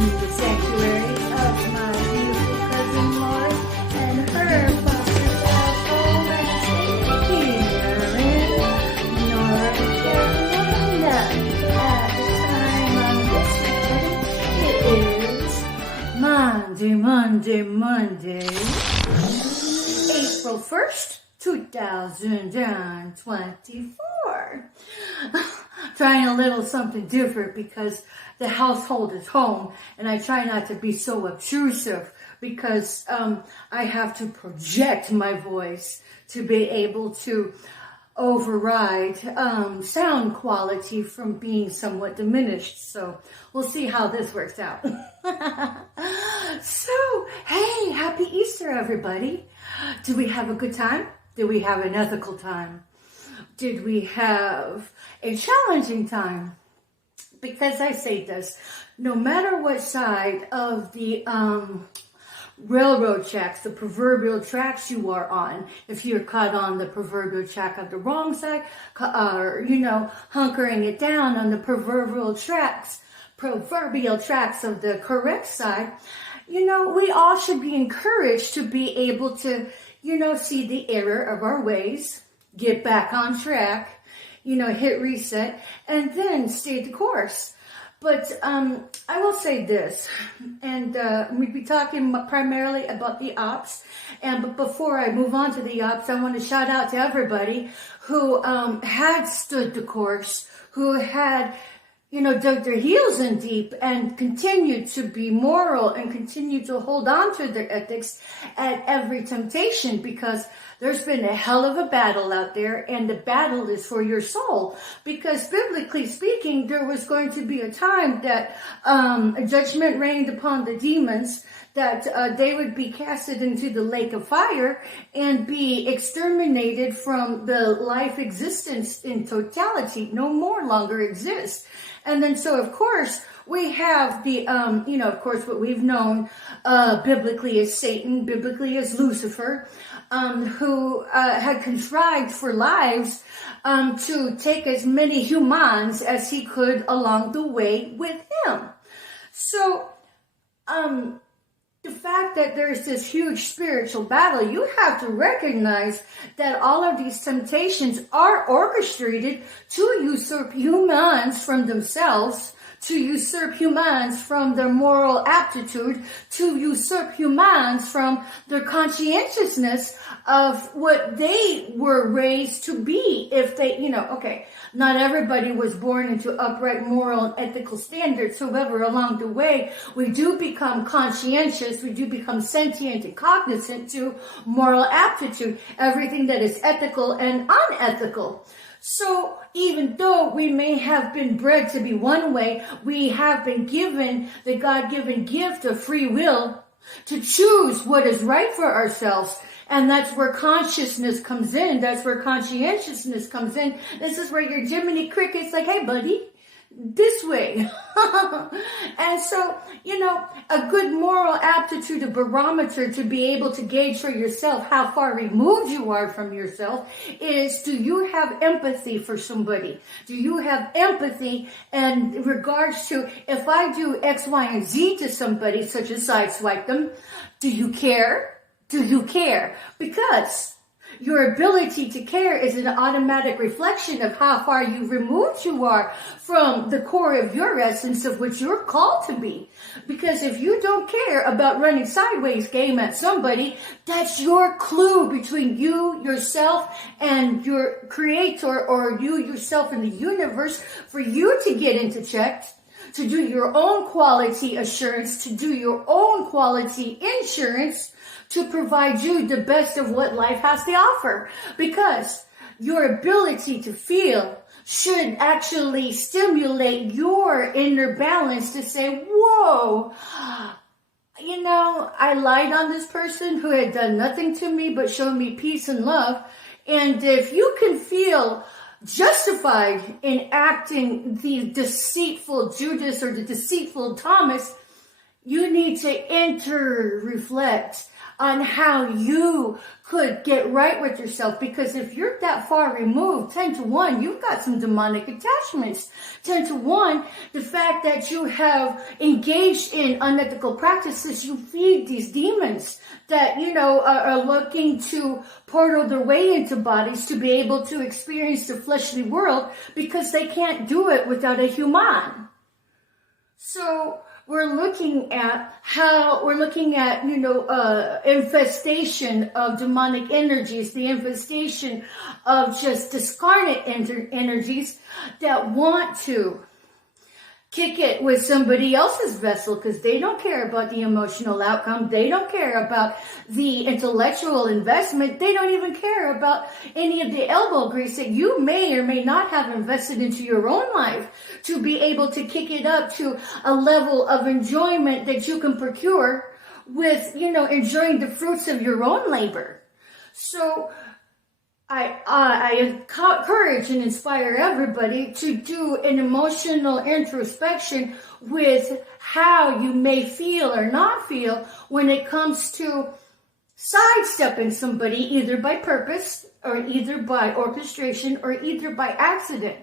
the sanctuary of my beautiful cousin Laura and her foster home and here in North Carolina. At the time of this recording, it is Monday, April 1st, 2024. Trying a little something different because the household is home and I try not to be so obtrusive because I have to project my voice to be able to override sound quality from being somewhat diminished. So we'll see how this works out. So, hey, happy Easter, everybody. Did we have a good time? Did we have an ethical time? Did we have a challenging time? Because I say this, no matter what side of the railroad tracks, the proverbial tracks you are on, if you're caught on the proverbial track of the wrong side, or, hunkering it down on the proverbial tracks of the correct side, we all should be encouraged to be able to, see the error of our ways, get back on track, hit reset, and then stay the course. But I will say this, and we'd be talking primarily about the ops. But before I move on to the ops, I want to shout out to everybody who had stood the course, who had dug their heels in deep and continued to be moral and continue to hold on to their ethics at every temptation, because there's been a hell of a battle out there, and the battle is for your soul. Because biblically speaking, there was going to be a time that a judgment reigned upon the demons, that they would be casted into the lake of fire and be exterminated from the life existence in totality, no more longer exist. And then so, of course, we have the, of course, what we've known biblically as Satan, biblically as Lucifer, who had contrived for lives to take as many humans as he could along the way with him. So, the fact that there's this huge spiritual battle, you have to recognize that all of these temptations are orchestrated to usurp humans from themselves, to usurp humans from their moral aptitude, to usurp humans from their conscientiousness of what they were raised to be. If they, not everybody was born into upright moral and ethical standards. However, along the way, we do become conscientious, we do become sentient and cognizant to moral aptitude, everything that is ethical and unethical. So even though we may have been bred to be one way, we have been given the God-given gift of free will to choose what is right for ourselves. And that's where consciousness comes in. That's where conscientiousness comes in. This is where your Jiminy Cricket's like, hey, buddy, this way. And so, a good moral aptitude, a barometer to be able to gauge for yourself how far removed you are from yourself is, do you have empathy for somebody? Do you have empathy in regards to, if I do X, Y, and Z to somebody, such as sideswipe them, do you care? Do you care? Because your ability to care is an automatic reflection of how far removed you are from the core of your essence of which you're called to be. Because if you don't care about running sideways game at somebody, that's your clue between you, yourself, and your creator, or you yourself in the universe, for you to get into check, to do your own quality assurance, to do your own quality insurance, to provide you the best of what life has to offer. Because your ability to feel should actually stimulate your inner balance to say, whoa, I lied on this person who had done nothing to me but shown me peace and love. And if you can feel justified in acting the deceitful Judas or the deceitful Thomas, you need to reflect on how you could get right with yourself. Because if you're that far removed, 10 to 1, you've got some demonic attachments. 10 to 1, the fact that you have engaged in unethical practices, you feed these demons that, are looking to portal their way into bodies to be able to experience the fleshly world, because they can't do it without a human. So we're looking at infestation of demonic energies, the infestation of just discarnate energies that want to kick it with somebody else's vessel, because they don't care about the emotional outcome. They don't care about the intellectual investment. They don't even care about any of the elbow grease that you may or may not have invested into your own life to be able to kick it up to a level of enjoyment that you can procure with, enjoying the fruits of your own labor. So I encourage and inspire everybody to do an emotional introspection with how you may feel or not feel when it comes to sidestepping somebody, either by purpose or either by orchestration or either by accident.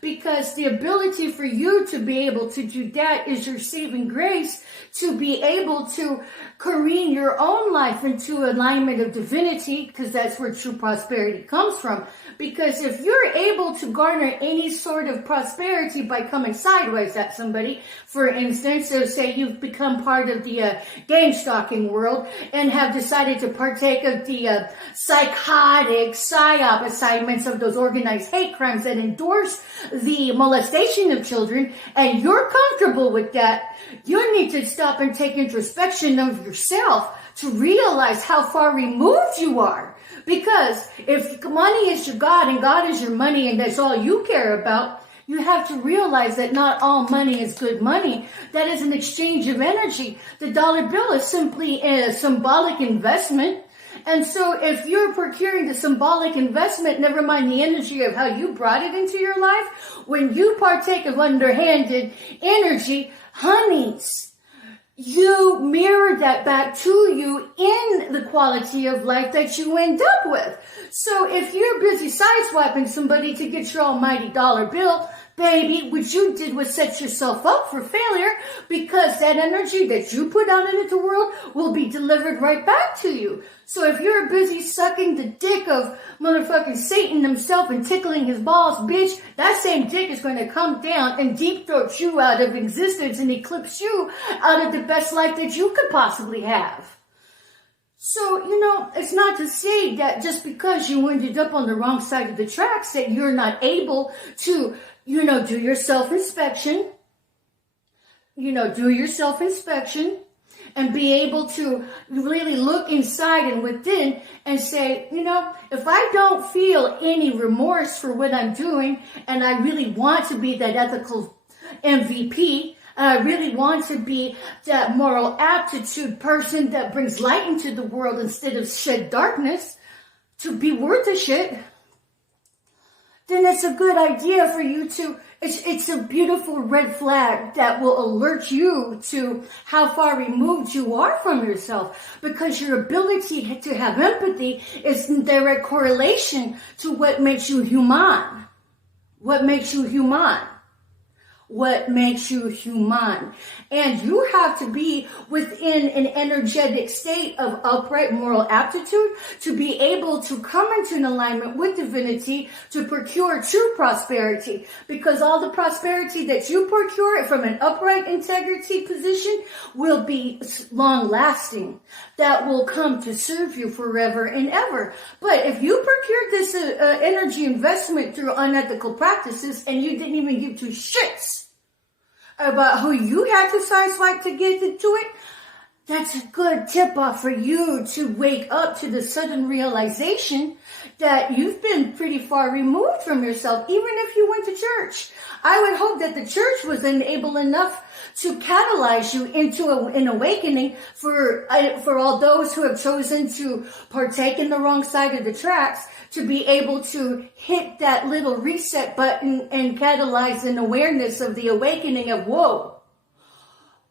Because the ability for you to be able to do that is your saving grace, to be able to careen your own life into alignment of divinity, because that's where true prosperity comes from. Because if you're able to garner any sort of prosperity by coming sideways at somebody, for instance, so say you've become part of the game stalking world and have decided to partake of the psychotic psyop assignments of those organized hate crimes that endorse the molestation of children, and you're comfortable with that, you need to stop and take introspection of yourself to realize how far removed you are. Because if money is your God and God is your money and that's all you care about, you have to realize that not all money is good money. That is an exchange of energy. The dollar bill is simply a symbolic investment. And so if you're procuring the symbolic investment, never mind the energy of how you brought it into your life, when you partake of underhanded energy, honeys, you mirror that back to you in the quality of life that you end up with. So if you're busy sideswiping somebody to get your almighty dollar bill, baby, what you did was set yourself up for failure, because that energy that you put out into the world will be delivered right back to you. So if you're busy sucking the dick of motherfucking Satan himself and tickling his balls, bitch, that same dick is going to come down and deep throat you out of existence and eclipse you out of the best life that you could possibly have. So, it's not to say that just because you ended up on the wrong side of the tracks that you're not able to, do your self-inspection, and be able to really look inside and within and say, if I don't feel any remorse for what I'm doing, and I really want to be that ethical MVP, I really want to be that moral aptitude person that brings light into the world instead of shed darkness, to be worth a shit, then it's a good idea for you to, it's a beautiful red flag that will alert you to how far removed you are from yourself, because your ability to have empathy is in direct correlation to what makes you human. What makes you human? What makes you human? And you have to be within an energetic state of upright moral aptitude to be able to come into an alignment with divinity to procure true prosperity. Because all the prosperity that you procure from an upright integrity position will be long lasting. That will come to serve you forever and ever. But if you procured this energy investment through unethical practices and you didn't even give two shits about who you had to sideswipe to get into it, that's a good tip-off for you to wake up to the sudden realization that you've been pretty far removed from yourself, even if you went to church. I would hope that the church was able enough to catalyze you into an awakening for all those who have chosen to partake in the wrong side of the tracks, to be able to hit that little reset button and catalyze an awareness of the awakening of, whoa,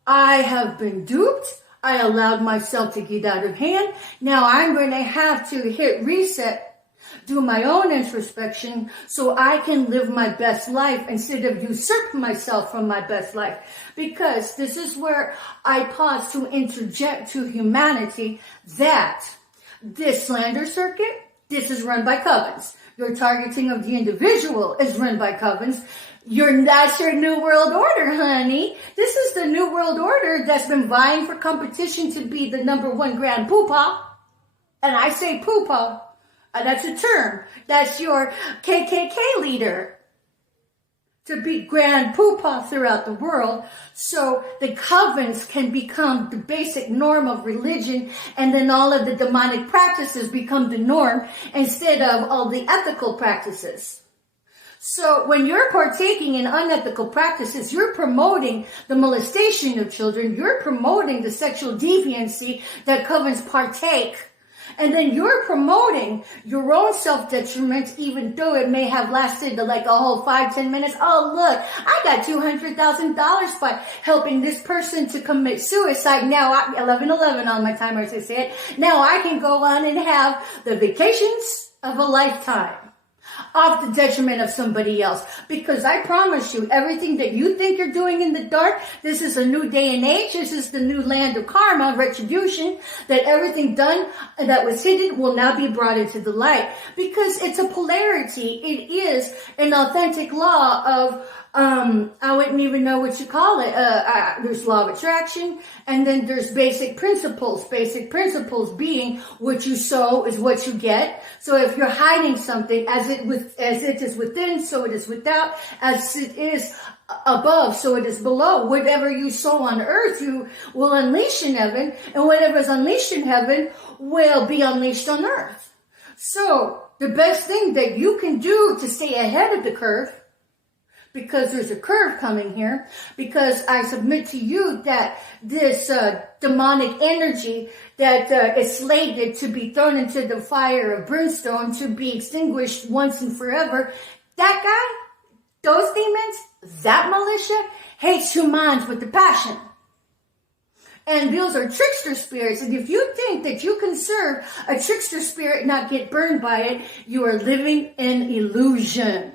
I have been duped. I allowed myself to get out of hand. Now I'm going to have to hit reset, do my own introspection so I can live my best life instead of usurp myself from my best life. Because this is where I pause to interject to humanity that this slander circuit, this is run by covens. Your targeting of the individual is run by covens. That's your new world order, honey. This is the new world order that's been vying for competition to be the #1 grand poopah. And I say poopah. That's a term. That's your KKK leader. To be grand poopah throughout the world. So the covens can become the basic norm of religion, and then all of the demonic practices become the norm instead of all the ethical practices. So when you're partaking in unethical practices, you're promoting the molestation of children, you're promoting the sexual deviancy that covens partake. And then you're promoting your own self-detriment, even though it may have lasted like a whole 5-10 minutes. Oh, look, I got $200,000 by helping this person to commit suicide. Now, 11/11 on my timer, as I say it. Now I can go on and have the vacations of a lifetime off the detriment of somebody else. Because I promise you, everything that you think you're doing in the dark, this is a new day and age. This is the new land of karma, retribution, that everything done that was hidden will now be brought into the light. Because it's a polarity. It is an authentic law of, I wouldn't even know what you call it. There's law of attraction, and then there's basic principles. Basic principles being what you sow is what you get. So if you're hiding something, as it is within, so it is without. As it is above, so it is below. Whatever you sow on earth, you will unleash in heaven, and whatever is unleashed in heaven will be unleashed on earth. So the best thing that you can do to stay ahead of the curve, because there's a curve coming here, because I submit to you that this demonic energy that is slated to be thrown into the fire of brimstone, to be extinguished once and forever, that guy, those demons, that militia, hates humans with a passion. And those are trickster spirits. And if you think that you can serve a trickster spirit and not get burned by it, you are living in illusion.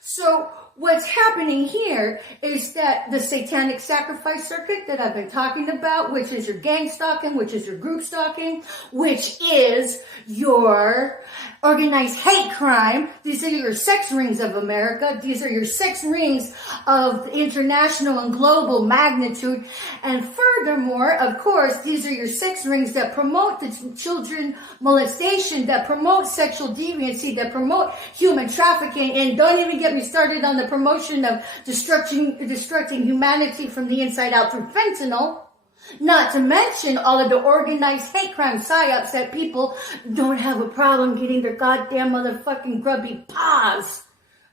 So what's happening here is that the satanic sacrifice circuit that I've been talking about, which is your gang stalking, which is your group stalking, which is your organized hate crime. These are your sex rings of America. These are your sex rings of international and global magnitude. And furthermore, of course, these are your sex rings that promote the children molestation, that promote sexual deviancy, that promote human trafficking. And don't even get me started on the promotion of destructing humanity from the inside out through fentanyl. Not to mention all of the organized hate crime psyops that people don't have a problem getting their goddamn motherfucking grubby paws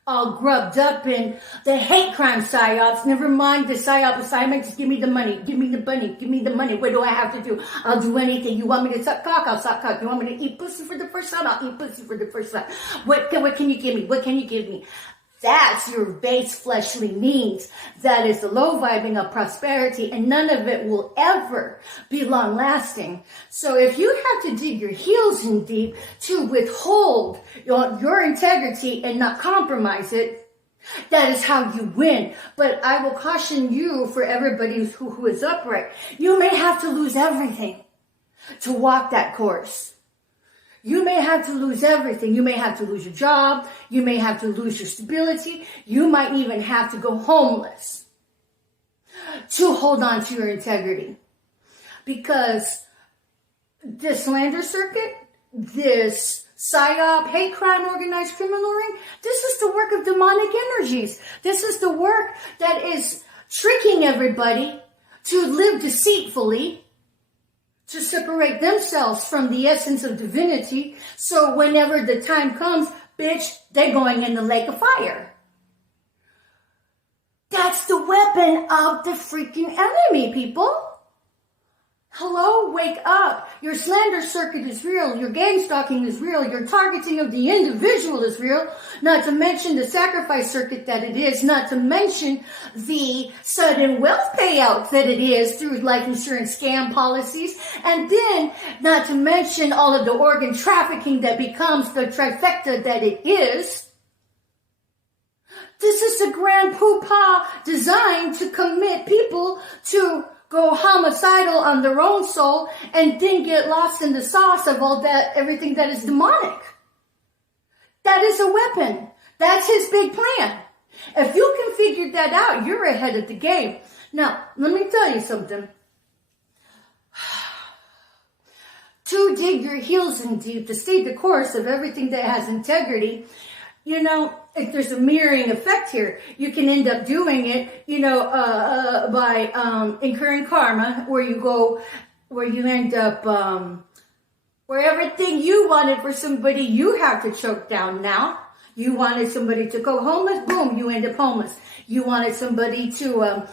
all grubbed up in the hate crime psyops. Never mind the psyop assignment. Just give me the money. Give me the money. Give me the money. What do I have to do? I'll do anything. You want me to suck cock? I'll suck cock. You want me to eat pussy for the first time? I'll eat pussy for the first time. What can you give me? What can you give me? That's your base fleshly needs. That is the low vibing of prosperity, and none of it will ever be long lasting. So if you have to dig your heels in deep to withhold your integrity and not compromise it, that is how you win. But I will caution you, for everybody who is upright, you may have to lose everything to walk that course. You may have to lose everything. You may have to lose your job. You may have to lose your stability. You might even have to go homeless to hold on to your integrity. Because this slander circuit, this psyop, hate crime, organized criminal ring, this is the work of demonic energies. This is the work that is tricking everybody to live deceitfully, to separate themselves from the essence of divinity. So whenever the time comes, bitch, they're going in the lake of fire. That's the weapon of the freaking enemy, people. Hello, wake up. Your slander circuit is real. Your gang stalking is real. Your targeting of the individual is real. Not to mention the sacrifice circuit that it is. Not to mention the sudden wealth payout that it is through life insurance scam policies. And then not to mention all of the organ trafficking that becomes the trifecta that it is. This is a grand poopah designed to commit people to go homicidal on their own soul and then get lost in the sauce of all that, everything that is demonic. That is a weapon. That's his big plan. If you can figure that out, you're ahead of the game. Now, let me tell you something. To dig your heels in deep, to stay the course of everything that has integrity, you know, if there's a mirroring effect here, you can end up doing it, you know, by incurring karma, where you end up, where everything you wanted for somebody, you have to choke down now. You wanted somebody to go homeless, boom, you end up homeless. You wanted somebody to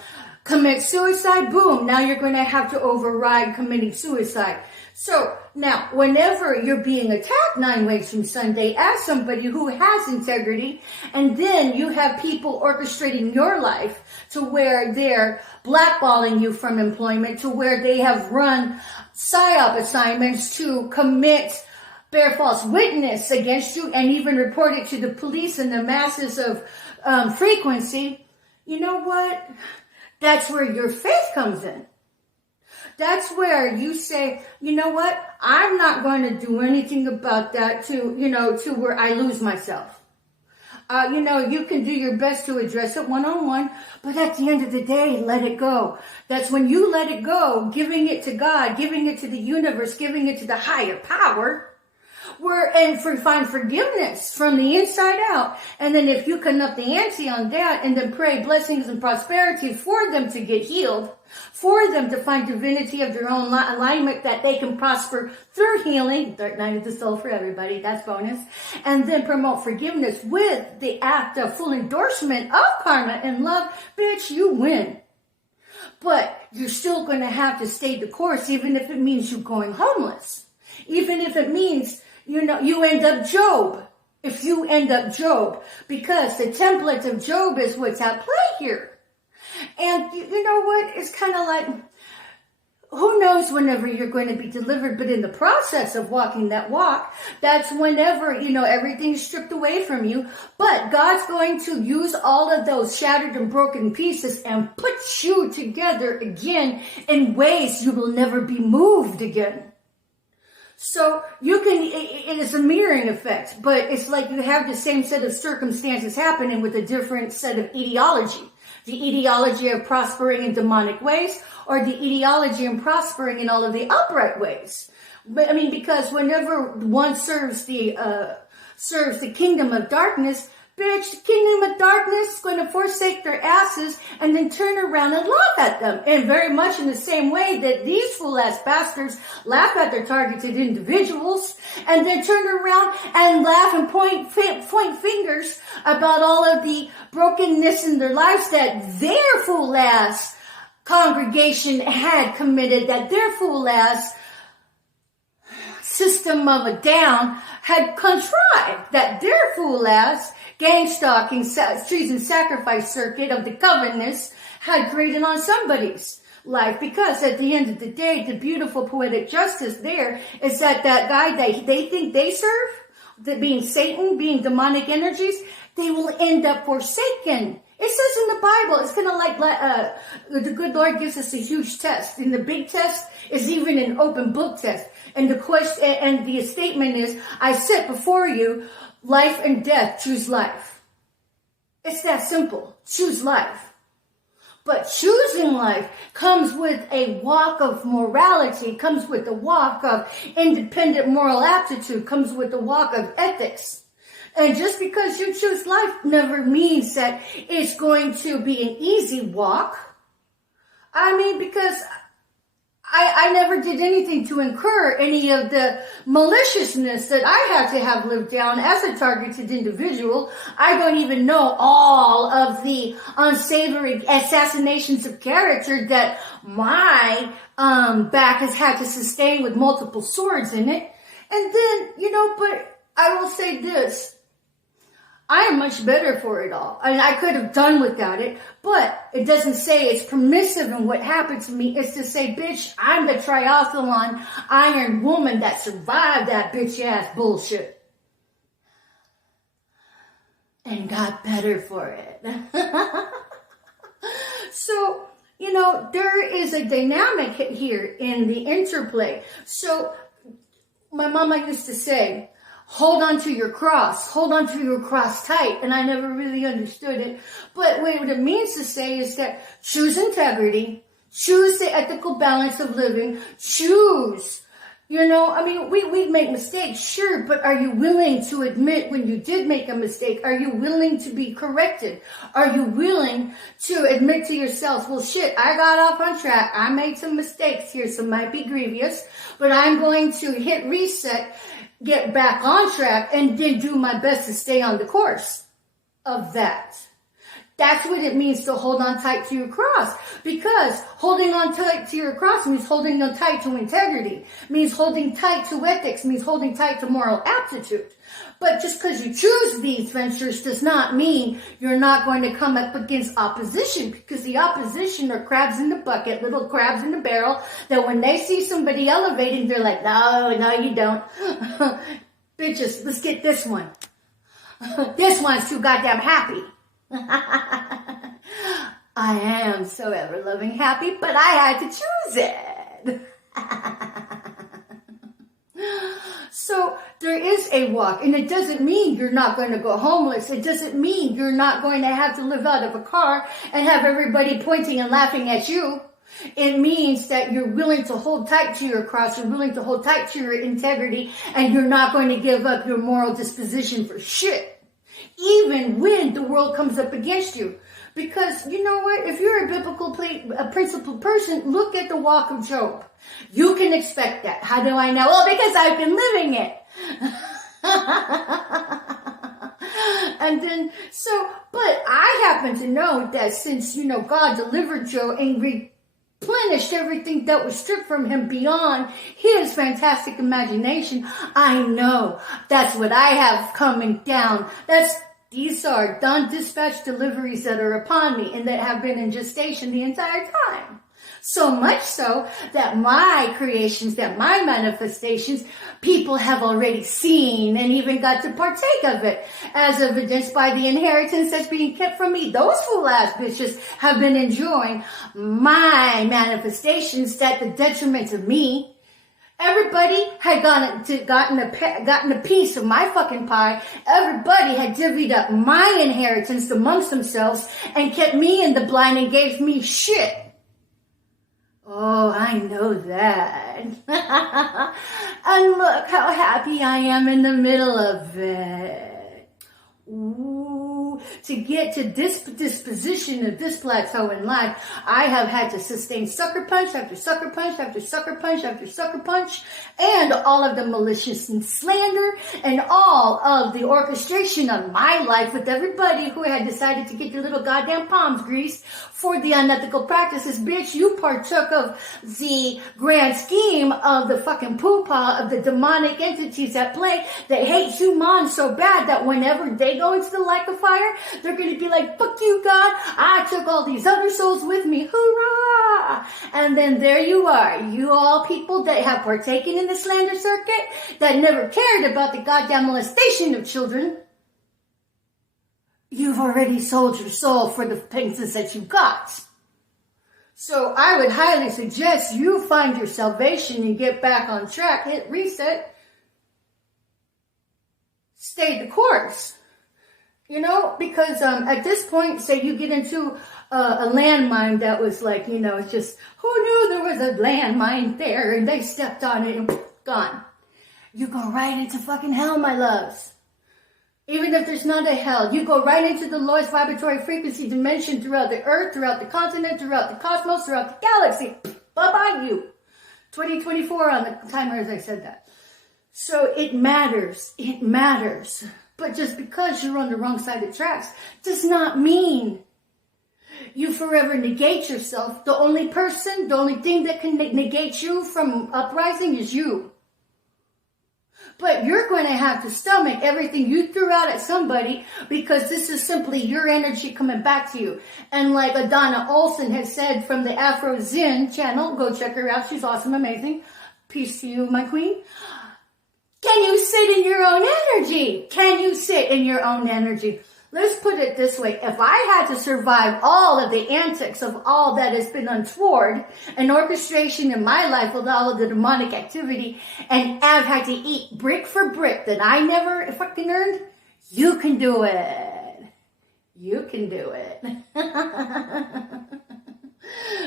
commit suicide, boom, now you're going to have to override committing suicide. So now, whenever you're being attacked 9 ways from Sunday as somebody who has integrity, and then you have people orchestrating your life to where they're blackballing you from employment, to where they have run PSYOP assignments to commit bear false witness against you and even report it to the police and the masses of frequency, you know what? That's where your faith comes in. That's where you say, you know what? I'm not going to do anything about that to where I lose myself. You can do your best to address it one-on-one, but at the end of the day, let it go. That's when you let it go, giving it to God, giving it to the universe, giving it to the higher power, find forgiveness from the inside out. And then if you can up the ante on that and then pray blessings and prosperity for them to get healed, for them to find divinity of their own alignment that they can prosper through healing, Dark Night of the Soul for everybody, that's bonus, and then promote forgiveness with the act of full endorsement of karma and love, bitch, you win. But you're still going to have to stay the course, even if it means you going homeless. Even if it means, you end up Job. If you end up Job, because the template of Job is what's at play here. And you know what? It's kind of like, who knows whenever you're going to be delivered, but in the process of walking that walk, that's whenever, everything's stripped away from you. But God's going to use all of those shattered and broken pieces and put you together again in ways you will never be moved again. So it is a mirroring effect, but it's like you have the same set of circumstances happening with a different set of ideology. The ideology of prospering in demonic ways, or the ideology of prospering in all of the upright ways. But because whenever one serves the kingdom of darkness, bitch, the kingdom of darkness is going to forsake their asses and then turn around and laugh at them. And very much in the same way that these fool-ass bastards laugh at their targeted individuals and then turn around and laugh and point fingers about all of the brokenness in their lives that their fool-ass congregation had committed, that their fool-ass system of a down had contrived, that their fool-ass gang stalking, treason sacrifice circuit of the covetousness had created on somebody's life. Because at the end of the day, the beautiful poetic justice there is that guy that they think they serve, that being Satan, being demonic energies, they will end up forsaken. It says in the Bible, it's kind of like the good Lord gives us a huge test. And the big test is even an open book test. And the question and the statement is, I set before you life and death, choose life. It's that simple. Choose life. But choosing life comes with a walk of morality, comes with the walk of independent moral aptitude, comes with the walk of ethics. And just because you choose life never means that it's going to be an easy walk. Because I never did anything to incur any of the maliciousness that I had to have lived down as a targeted individual. I don't even know all of the unsavory assassinations of character that my back has had to sustain with multiple swords in it. And then, but I will say this. I am much better for it all. I mean, I could have done without it, but it doesn't say it's permissive in what happened to me. It's to say, bitch, I'm the triathlon iron woman that survived that bitch ass bullshit. And got better for it. So, there is a dynamic here in the interplay. So, my mama used to say, hold on to your cross. Hold on to your cross tight. And I never really understood it. But what it means to say is that choose integrity, choose the ethical balance of living, choose, we make mistakes, sure, but are you willing to admit when you did make a mistake? Are you willing to be corrected? Are you willing to admit to yourself, well, shit, I got off on track. I made some mistakes here, some might be grievous, but I'm going to hit reset, get back on track, and then do my best to stay on the course of that. That's what it means to hold on tight to your cross. Because holding on tight to your cross means holding on tight to integrity, means holding tight to ethics, means holding tight to moral aptitude. But just because you choose these ventures does not mean you're not going to come up against opposition, because the opposition are crabs in the bucket, little crabs in the barrel, that when they see somebody elevating, they're like, no, you don't. Bitches, let's get this one. This one's too goddamn happy. I am so ever loving happy, but I had to choose it. So there is a walk, and it doesn't mean you're not going to go homeless. It doesn't mean you're not going to have to live out of a car and have everybody pointing and laughing at you. It means that you're willing to hold tight to your cross, you're willing to hold tight to your integrity, and you're not going to give up your moral disposition for shit, even when the world comes up against you. Because, you know what? If you're a biblical principled person, look at the walk of Job. You can expect that. How do I know? Well, because I've been living it. And then, but I happen to know that since, God delivered Job and replenished everything that was stripped from him beyond his fantastic imagination, I know that's what I have coming down. These are done dispatch deliveries that are upon me and that have been in gestation the entire time. So much so that my creations, that my manifestations, people have already seen and even got to partake of it. As evidenced by the inheritance that's being kept from me. Those fool ass bitches have been enjoying my manifestations at the detriment of me. Everybody had gotten a piece of my fucking pie. Everybody had divvied up my inheritance amongst themselves and kept me in the blind and gave me shit. Oh, I know that. And look how happy I am in the middle of it. Ooh, to get to this disposition of this plateau in life, I have had to sustain sucker punch after sucker punch after sucker punch after sucker punch, and all of the malicious and slander, and all of the orchestration of my life with everybody who had decided to get their little goddamn palms greased for the unethical practices. Bitch, you partook of the grand scheme of the fucking poo-pah of the demonic entities at play that hate human so bad that whenever they go into the lake of fire, they're going to be like, fuck you, God. I took all these other souls with me. Hoorah! And then there you are. You all people that have partaken in the slander circuit, that never cared about the goddamn molestation of children. You've already sold your soul for the penance that you got. So I would highly suggest you find your salvation and get back on track, hit reset, stay the course. Because at this point, say you get into a landmine that was like, it's just, who knew there was a landmine there, and they stepped on it and gone. You go right into fucking hell, my loves. Even if there's not a hell, you go right into the lowest vibratory frequency dimension throughout the earth, throughout the continent, throughout the cosmos, throughout the galaxy. Bye-bye you. 2024 on the timer as I said that. So it matters. It matters. But just because you're on the wrong side of the tracks does not mean you forever negate yourself. The only person, the only thing that can negate you from uprising is you. But you're going to have to stomach everything you threw out at somebody because this is simply your energy coming back to you. And like Adana Olsen has said from the Afro Zen channel, go check her out. She's awesome, amazing. Peace to you, my queen. Can you sit in your own energy? Can you sit in your own energy? Let's put it this way. If I had to survive all of the antics of all that has been untoward and orchestration in my life with all of the demonic activity, and I've had to eat brick for brick that I never fucking earned, you can do it. You can do it.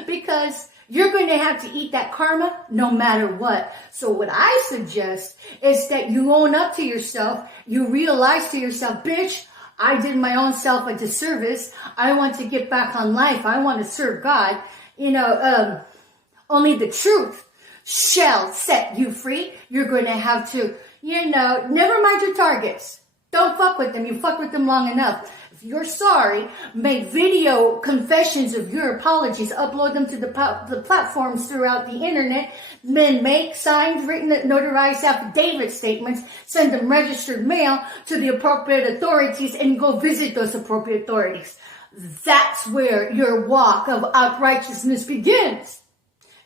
Because you're going to have to eat that karma no matter what. So what I suggest is that you own up to yourself. You realize to yourself, bitch, I did my own self a disservice. I want to get back on life. I want to serve God. Only the truth shall set you free. You're going to have to, never mind your targets. Don't fuck with them. You fuck with them long enough. If you're sorry, make video confessions of your apologies, upload them to the platforms throughout the internet, then make signed, written, notarized affidavit statements, send them registered mail to the appropriate authorities, and go visit those appropriate authorities. That's where your walk of uprightness begins.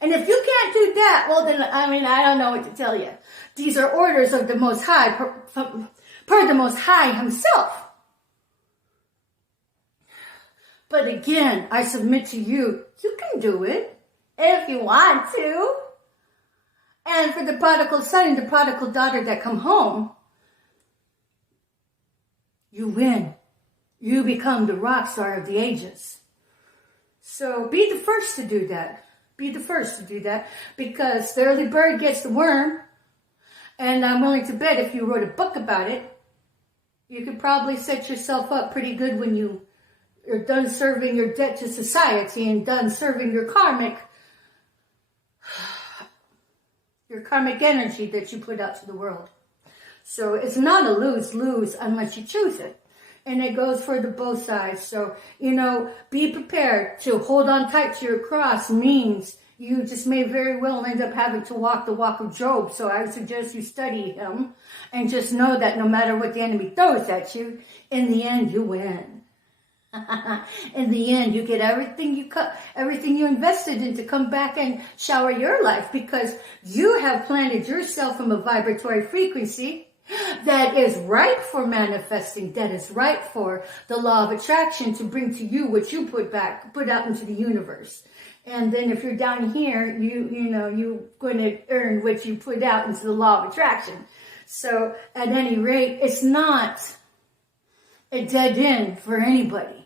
And if you can't do that, well then, I don't know what to tell you. These are orders of the Most High, per the Most High himself. But again, I submit to you, you can do it if you want to. And for the prodigal son and the prodigal daughter that come home, you win. You become the rock star of the ages. So be the first to do that. Be the first to do that, because the early bird gets the worm. And I'm willing to bet if you wrote a book about it, you could probably set yourself up pretty good when you're done serving your debt to society and done serving your karmic energy that you put out to the world. So it's not a lose-lose unless you choose it. And it goes for the both sides. So, be prepared to hold on tight to your cross means you just may very well end up having to walk the walk of Job. So I would suggest you study him and just know that no matter what the enemy throws at you, in the end you win. In the end, you get everything you invested in to come back and shower your life, because you have planted yourself from a vibratory frequency that is ripe for manifesting, that is ripe for the law of attraction to bring to you what you put out into the universe. And then if you're down here, you're going to earn what you put out into the law of attraction. So at any rate, it's not a dead end for anybody.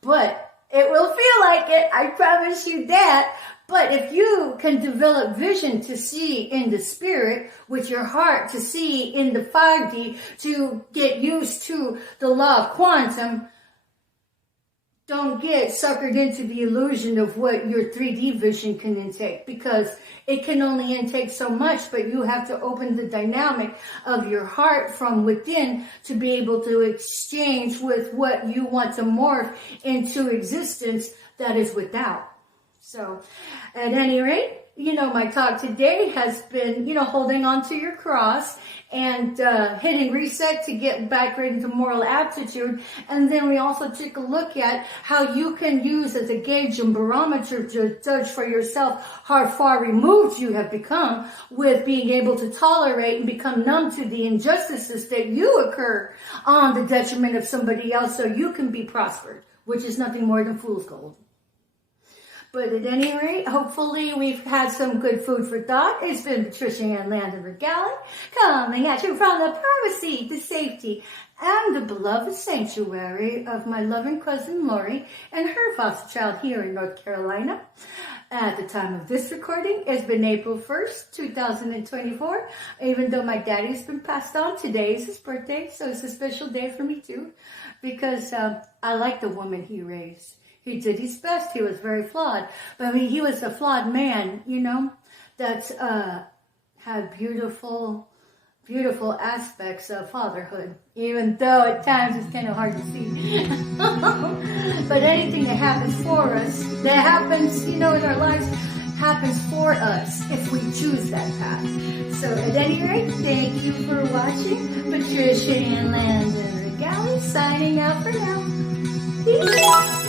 But it will feel like it, I promise you that. But if you can develop vision to see in the spirit, with your heart to see in the 5D, to get used to the law of quantum, don't get suckered into the illusion of what your 3D vision can intake, because it can only intake so much, but you have to open the dynamic of your heart from within to be able to exchange with what you want to morph into existence that is without. So at any rate, my talk today has been, holding on to your cross and hitting reset to get back into moral aptitude. And then we also took a look at how you can use as a gauge and barometer to judge for yourself how far removed you have become with being able to tolerate and become numb to the injustices that you occur on the detriment of somebody else, so you can be prospered, which is nothing more than fool's gold. But at any rate, hopefully we've had some good food for thought. It's been Patricia Ann Landover Gallant, coming at you from the privacy, the safety, and the beloved sanctuary of my loving cousin Lori and her foster child here in North Carolina. At the time of this recording, it's been April 1st, 2024. Even though my daddy's been passed on, today is his birthday, so it's a special day for me too, because I like the woman he raised. He did his best. He was very flawed. But he was a flawed man, that have beautiful, beautiful aspects of fatherhood, even though at times it's kind of hard to see. But anything that happens for us, that happens, in our lives, happens for us if we choose that path. So at any rate, thank you for watching. Patricia and Landon Regali signing out for now. Peace.